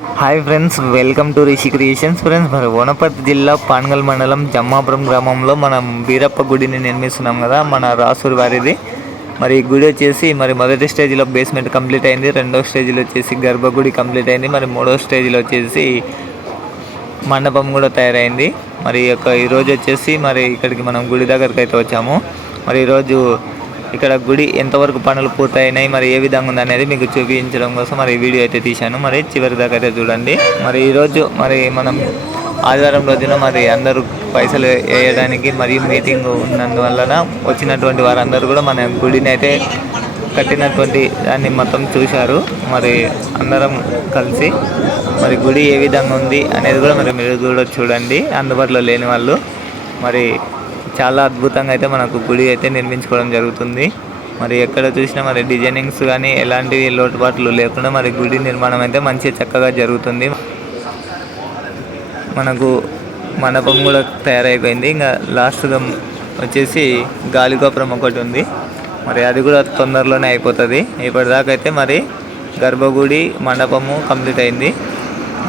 Hi friends welcome to Rishi creations friends మరి వనపర్తి జిల్లా పాన్గల్ మండలం జమ్మాపురం గ్రామంలో మనం బీరప్ప గుడిని నిర్మిస్తున్నాం కదా మన రాసూరి వారిది. మరి ఈ గుడి వచ్చేసి మరి మొదటి స్టేజ్లో బేస్మెంట్ కంప్లీట్ అయింది రెండో స్టేజ్లో వచ్చేసి గర్భగుడి కంప్లీట్ అయింది మరి మూడో స్టేజ్లో వచ్చేసి మండపం కూడా తయారైంది. మరి యొక్క ఈరోజు వచ్చేసి మరి ఇక్కడికి మనం గుడి దగ్గరికి అయితే వచ్చాము. మరి ఈరోజు ఇక్కడ గుడి ఎంతవరకు పనులు పూర్తయినాయి మరి ఏ విధంగా ఉంది అనేది మీకు చూపించడం కోసం మరి వీడియో అయితే తీశాను. మరి చివరి దాకా అయితే చూడండి. మరి ఈరోజు మరి మనం ఆదివారం రోజున మరి అందరూ పైసలు వేయడానికి మరియు మీటింగ్ ఉన్నందువలన వచ్చినటువంటి వారందరూ కూడా మన గుడిని అయితే కట్టినటువంటి దాన్ని మొత్తం చూశారు. మరి అందరం కలిసి మరి గుడి ఏ విధంగా ఉంది అనేది కూడా మరి మీరు కూడా చూడండి. అందుబాటులో లేని వాళ్ళు మరి చాలా అద్భుతంగా అయితే మనకు గుడి అయితే నిర్మించుకోవడం జరుగుతుంది. మరి ఎక్కడ చూసినా మరి డిజైనింగ్స్ కానీ ఎలాంటి లోటుపాట్లు లేకుండా మరి గుడి నిర్మాణం అయితే మంచి చక్కగా జరుగుతుంది. మనకు మండపం కూడా తయారైపోయింది. ఇంకా లాస్ట్గా వచ్చేసి గాలిగోపురం ఒకటి ఉంది. మరి అది కూడా తొందరలోనే అయిపోతుంది. ఇప్పటిదాకా అయితే మరి గర్భగుడి మండపము కంప్లీట్ అయింది.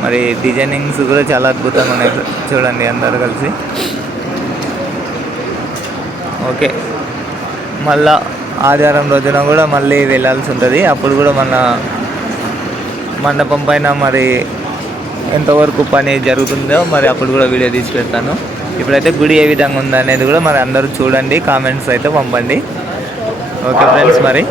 మరి డిజైనింగ్స్ కూడా చాలా అద్భుతంగా ఉన్నాయి. చూడండి అందరు కలిసి. ఓకే. మళ్ళా ఆదివారం రోజున కూడా మళ్ళీ వెళ్ళాల్సి ఉంటుంది. అప్పుడు కూడా మన మండపం పైన మరి ఎంతవరకు పని జరుగుతుందో మరి అప్పుడు కూడా వీడియో తీసి పెడతాను. ఇప్పుడైతే గుడి ఏ విధంగా ఉందనేది అనేది కూడా మరి అందరూ చూడండి కామెంట్స్ అయితే పంపండి. ఓకే ఫ్రెండ్స్ మరి.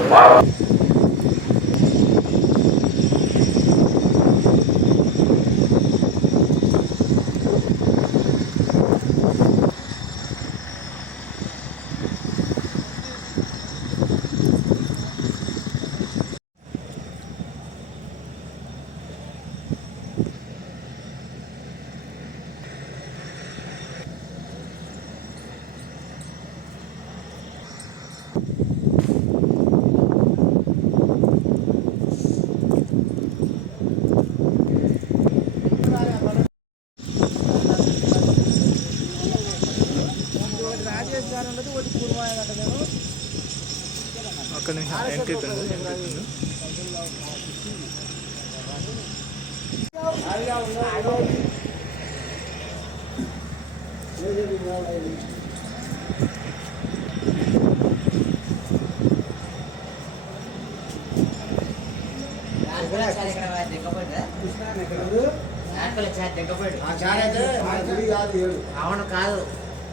ఒక్క నిమిషం ఎంట్రీ అవును కాదు.